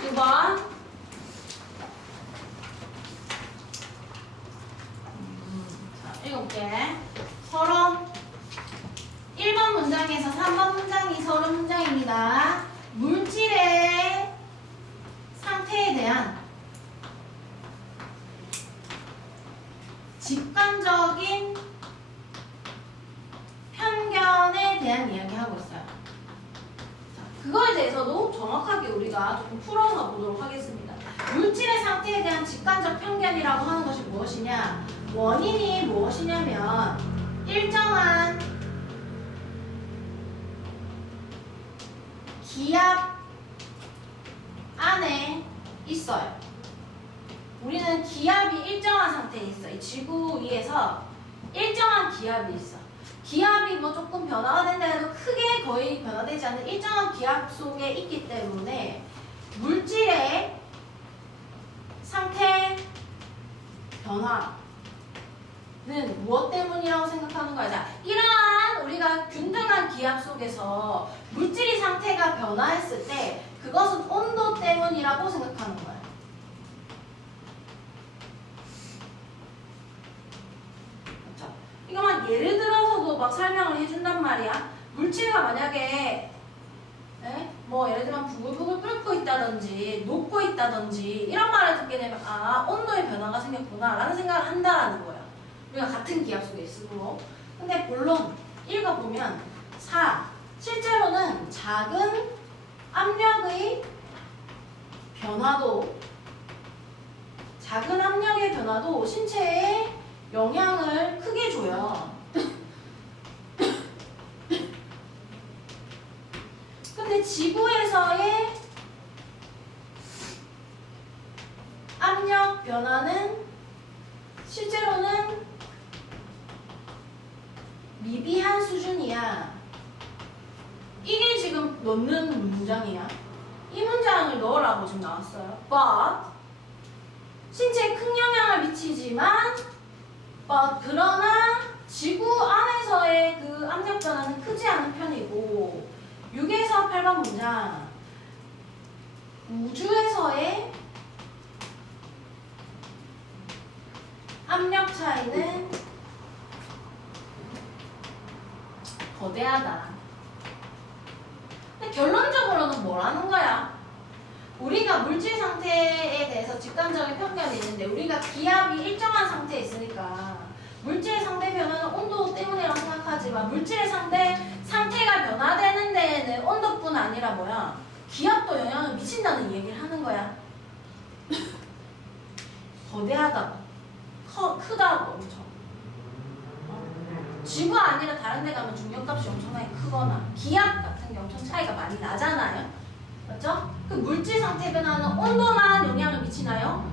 39번. 자, 읽어볼게. 서로 1번 문장에서 3번 문장이 서로 문장입니다. 물질의 상태에 대한 직관적인 편견에 대한 이야기하고 있어요. 자, 그거에 대해서도 정확하게 우리가 조금 풀어서 보도록 하겠습니다. 물질의 상태에 대한 직관적 편견이라고 하는 것이 무엇이냐? 원인이 무엇이냐면 일정한 기압 안에 있어요. 우리는 기압이 일정한 상태에 있어. 이 지구 위에서 일정한 기압이 있어. 기압이 뭐 조금 변화가 된다 해도 크게 거의 변화되지 않는 일정한 기압 속에 있기 때문에 물질의 상태 변화는 무엇 때문이라고 생각하는 거야? 자, 이러한 우리가 균등한 기압 속에서 물질의 상태가 변화했을 때 그것은 온도 때문이라고 생각하는 거야. 그렇죠? 이거만 예를 들어서도 막 설명을 해준단 말이야. 물체가 만약에 뭐 예를 들면 부글부글 끓고 있다든지 녹고 있다든지 이런 말을 듣게 되면 아 온도의 변화가 생겼구나 라는 생각을 한다라는 거야. 우리가 같은 기압 속에 있으므로. 근데 물론 읽어보면 4. 실제로는 작은 압력의 변화도 신체에 영향을 크게 줘요. 근데 지구에서의 압력 변화는 실제로는 미비한 수준이야. 이게 지금 넣는 문장이야. 이 문장을 넣으라고 지금 나왔어요. But 신체에 큰 영향을 미치지만 그러나 지구 안에서의 그 압력 변화는 크지 않은 편이고 6에서 8번 문장 우주에서의 압력 차이는 거대하다. 근데 결론적으로는 뭐라는 거야? 우리가 물질 상태에 대해서 직관적인 편견이 있는데 우리가 기압이 일정한 상태에 있으니까 물질의 상태 변화는 온도 때문이라고 생각하지만 물질의 상태가 변화되는 데에는 온도뿐 아니라 뭐야? 기압도 영향을 미친다는 얘기를 하는 거야. 거대하다고, 크다고 엄청. 지구가 아니라 다른 데 가면 중력값이 엄청나게 크거나 기압 같은 게 엄청 차이가 많이 나잖아요. 맞죠? 그 물질 상태 변화는 온도만 영향을 미치나요?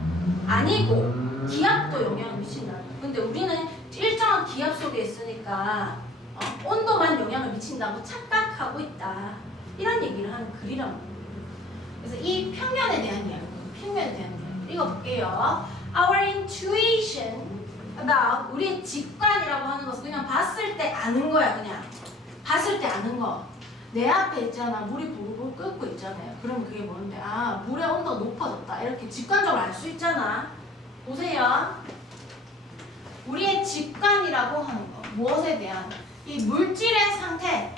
아니고 기압도 영향을 미친다. 근데 우리는 일정한 기압 속에 있으니까 온도만 영향을 미친다고 착각하고 있다. 이런 얘기를 하는 글이란 말이에요. 그래서 이 편견에 대한 이야기, 읽어볼게요. Our intuition about 우리의 직관이라고 하는 것은 그냥 봤을 때 아는 거야. 그냥 봤을 때 아는 거. 내 앞에 있잖아. 물이 부글부글 끓고 있잖아요. 그러면 그게 뭔데? 아, 물의 온도가 높아졌다. 이렇게 직관적으로 알 수 있잖아. 보세요. 우리의 직관이라고 하는 거. 무엇에 대한? 이 물질의 상태에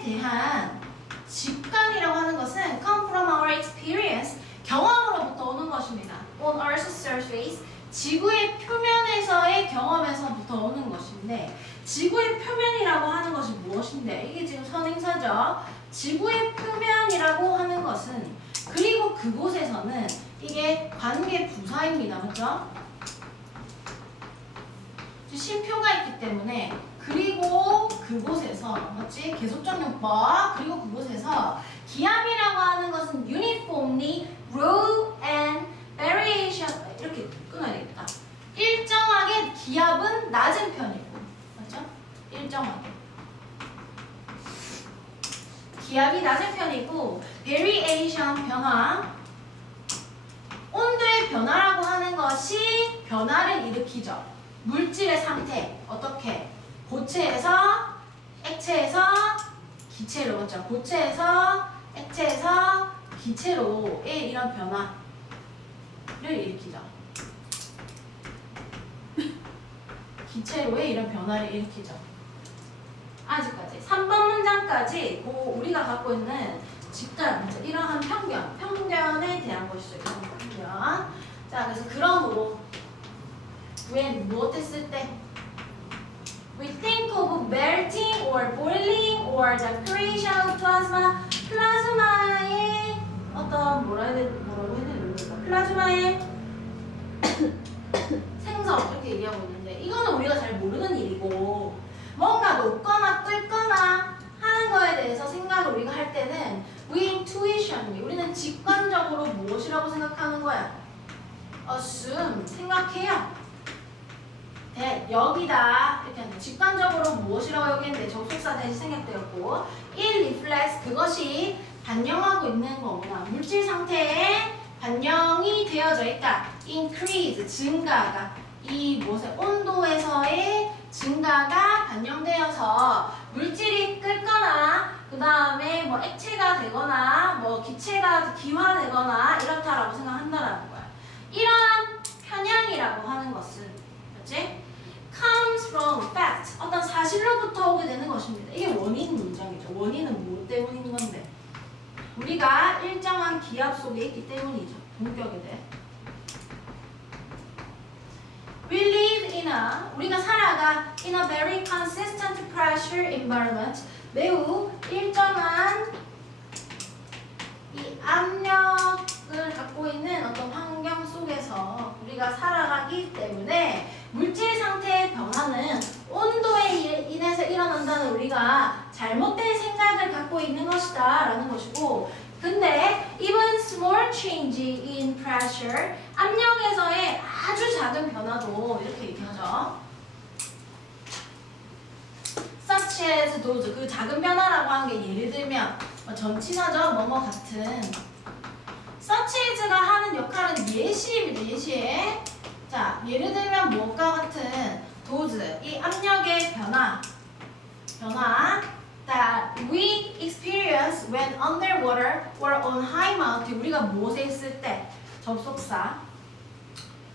대한 직관이라고 하는 것은 come from our experience. 경험으로부터 오는 것입니다. On Earth's surface. 지구의 표면에서의 경험에서부터 오는 것인데 지구의 표면이라고 하는 것이 무엇인데 이게 지금 선행사죠. 지구의 표면이라고 하는 것은 그리고 그곳에서는 이게 관계 부사입니다. 맞죠? 쉼표가 있기 때문에 그리고 그곳에서 맞지? 계속적 용법 그리고 그곳에서 기압이라고 하는 것은 uniformly rule and variation 이렇게 끊어야 되겠다. 일정하게 기압은 낮은 편이고 맞죠? 일정하게 기압이 낮은 편이고 variation 변화 온도의 변화라고 하는 것이 변화를 일으키죠. 물질의 상태 어떻게? 고체에서 액체에서 기체로 그렇죠? 고체에서 액체에서 기체로의 이런 변화를 일으키죠. 기체로의 이런 변화를 일으키죠. 아직까지 3번 문장까지 우리가 갖고 있는 직관, 이러한 편견에 대한 것이죠. 이런 편견. 자, 그래서 그러므로 when 무엇 했을 때 we think of melting or boiling or the creation of plasma. 플라즈마의 뭐라고 해야 되나? 플라즈마의 생성 이렇게 얘기하고 있는데 이거는 우리가 잘 모르는 일이고 뭔가 녹거나 끓거나 하는 거에 대해서 생각을 우리가 할 때는 we intuition 우리는 직관적으로 무엇이라고 생각하는 거야? assume 생각해요. 여기다 이렇게 하는데 직관적으로 무엇이라고 여기는데 접속사 대신 생략되었고 it reflects 그것이 반영하고 있는 거구나. 물질 상태에 반영이 되어져 있다. increase 증가가 이 무엇의 온도에서의 증가가 반영되어서 물질이 끓거나 그 다음에 뭐 액체가 되거나 뭐 기체가 기화되거나 이렇다라고 생각한다라는 거야. 이러한 편향이라고 하는 것은 그렇지? comes from fact 어떤 사실로부터 오게 되는 것입니다. 이게 원인 문장이죠. 원인은 무엇 때문인 건데? 우리가 일정한 기압 속에 있기 때문이죠. 동격에 대해. We live in 우리가 살아가 in a very consistent pressure environment. 매우 일정한 이 압력을 갖고 있는 어떤 환경 속에서 우리가 살아가기 때문에 물질 상태의 변화는 온도에 인해서 일어난다는 우리가 잘못된 생각을 갖고 있는 것이다 라는 것이고 근데 even small change in pressure 압력에서의 아주 작은 변화도 이렇게 얘기하죠. such as those 그 작은 변화라고 하는 게 예를 들면 전치사죠. 뭐뭐 같은 such as가 하는 역할은 예시입니다. 예시에 자 예를 들면 무엇과 같은 those 이 압력의 변화 that we experience when underwater or on high mountain 우리가 무엇에 있을 때 접속사가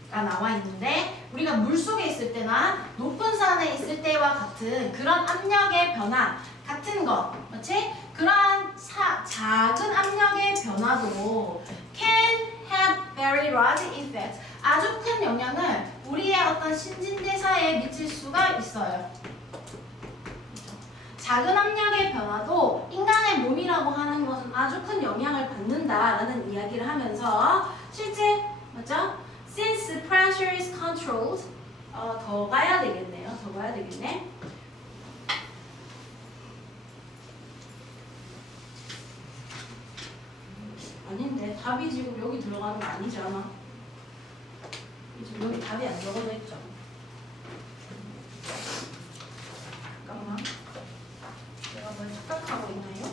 나와 있는데 우리가 물속에 있을 때나 높은 산에 있을 때와 같은 그런 압력의 변화 같은 것 맞지? 그러한 작은 압력의 변화도 can have very large effects 아주 큰 영향을 우리의 어떤 신진대사에 미칠 수가 있어요. 작은 압력의 변화도 인간의 몸이라고 하는 것은 아주 큰 영향을 받는다라는 이야기를 하면서 실제 맞죠? Since pressure is controlled 더 가야 되겠네요. 더 가야 되겠네. 아닌데 답이 지금 여기 들어가는 거 아니잖아. 지금 여기 답이 안 적어져 있죠. 잠깐만. 내가 뭘 착각하고 있나요?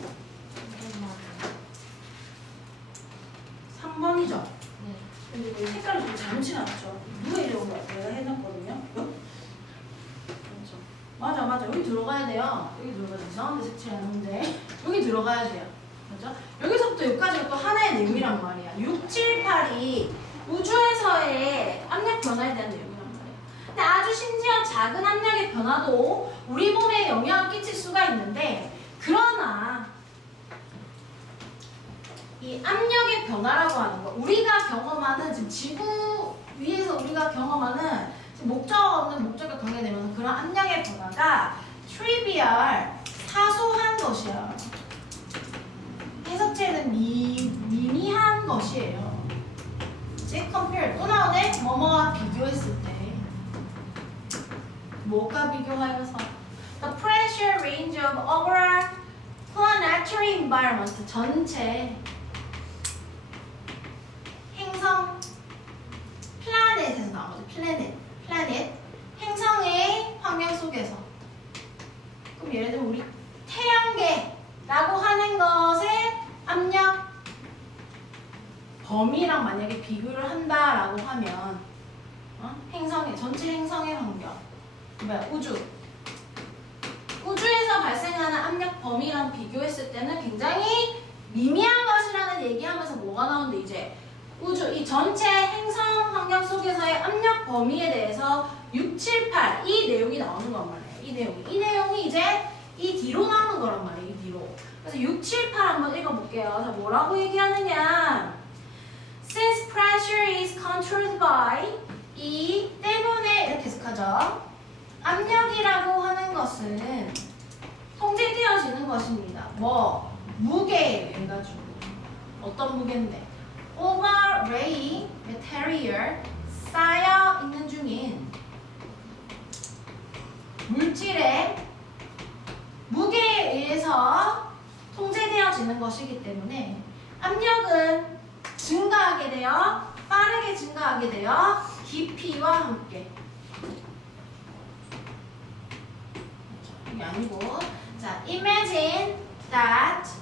3번이죠? 네. 근데 왜 색깔을 좀 잘못 칠해놨죠? 누가 이래온 거야? 내가 해놨거든요? 그렇죠. 맞아. 여기 들어가야 돼요. 여기 들어가야 돼. 이상한데 색칠해놨는데 여기 들어가야 돼요. 그렇죠? 여기서부터 여기까지가 또 하나의 내용이란 말이야. 6, 7, 8이 우주에서의 압력 변화에 대한 내용이란 말이야. 근데 아주 심지어 작은 압력의 변화도 우리 몸에 영향을 끼칠 수가 있는데 그러나 이 압력의 변화라고 하는 거 우리가 경험하는 지금 지구 위에서 우리가 경험하는 지금 목적 없는 목적과 관계되면서 그런 압력의 변화가 trivial 사소한 것이야. 해석체는 미미한 것이에요. 즉 compare 또 나오네. 뭐뭐와 비교했을 때 뭐가 비교하여서 the pressure range of overall planetary environment 전체 행성 플라넷에서 나온 거죠. 플래닛 행성의 환경 속에서 그럼 예를 들면 우리 태양계라고 하는 것의 압력 범위랑 만약에 비교를 한다라고 하면 행성의 전체 행성의 환경 우주에서 발생하는 압력 범위랑 비교했을 때는 굉장히 미미한 것이라는 얘기하면서 우주 이 전체 행성 환경 속에서의 압력 범위에 대해서 6, 7, 8 이 내용이 나오는 건 말이에요. 이 내용이 이제 이 뒤로 나오는 거란 말이에요. 이 뒤로. 그래서 6, 7, 8 한번 읽어볼게요. 자, 뭐라고 얘기하느냐? Since pressure is controlled by 이 때문에 이렇게 해석하죠. 압력이라고 하는 것은 통제되어지는 것입니다. 뭐? 무게에 의해 가지고. 어떤 무게인데? Over ray material 쌓여 있는 중인 물질의 무게에 의해서 통제되어지는 것이기 때문에 압력은 증가하게 되어 빠르게 증가하게 되어 깊이와 함께 이게 아니고 자 imagine that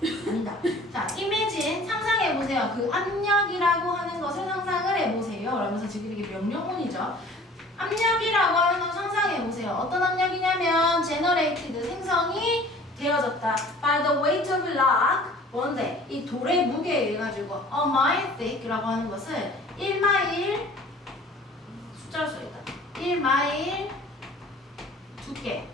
아니다. 자, imagine 상상해보세요. 그 압력이라고 하는 것을 상상을 해보세요. 그러면서 지금 이게 명령문이죠. 압력이라고 하는 건 상상해보세요. 어떤 압력이냐면 generated 생성이 되어졌다. by the weight of rock 뭔데? 이 돌의 무게에 의해 가지고 a mile thick라고 하는 것은 1마일 숫자로 써있다. 1마일 두께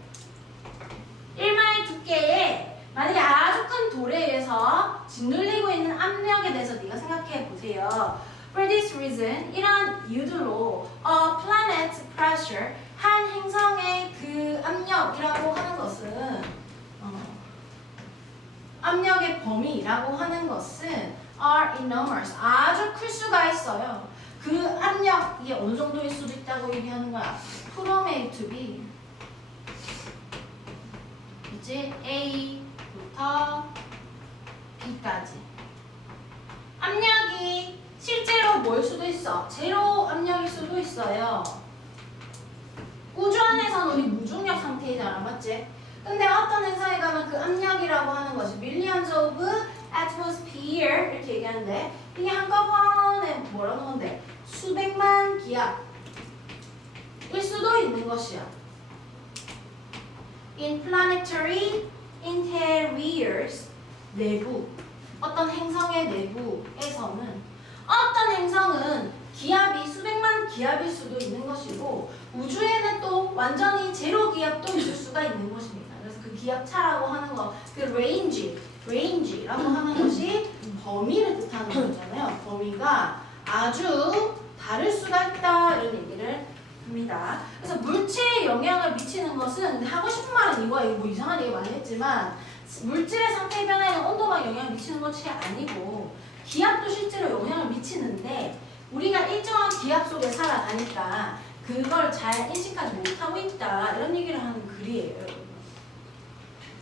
1마일 두께에 만약에 아주 큰 돌에 의해서 짓눌리고 있는 압력에 대해서 네가 생각해 보세요. For this reason, 이런 이유들로 a planet pressure, 한 행성의 그 압력이라고 하는 것은 압력의 범위라고 하는 것은 are enormous, 아주 클 수가 있어요. 그 압력이 어느 정도일 수도 있다고 얘기하는 거야. From A to B. 이제 A부터 B까지. 압력이 실제로 뭐일 수도 있어? 제로 압력일 수도 있어요. 우주 안에서는 우리 무중력 상태이잖아, 맞지? 근데 어떤 행성에 가면 그 압력이라고 하는 것이 millions of atmosphere 이렇게 얘기하는데 이게 한꺼번에 뭐라는 건데? 수백만 기압일 수도 있는 것이야. In planetary interiors 내부 어떤 행성의 내부에서는 어떤 행성은 기압이 수백만 기압일 수도 있는 것이고 우주에는 또 완전히 제로 기압도 있을 수가 있는 것입니다. 그래서 그 기압 차라고 하는 거, 그 range라고 하는 것이 범위를 뜻하는 거잖아요. 범위가 아주 다를 수가 있다 이런 얘기를 합니다. 그래서 물체에 영향을 미치는 것은 하고 싶은 말은 이거예요. 뭐 이상한 얘기 많이 했지만 물질의 상태 변화에는 온도만 영향을 미치는 것이 아니고 기압도 실제로 영향을 미치는데 우리가 일정한 기압 속에 살아가니까 그걸 잘 인식하지 못하고 있다 이런 얘기를 하는 글이에요.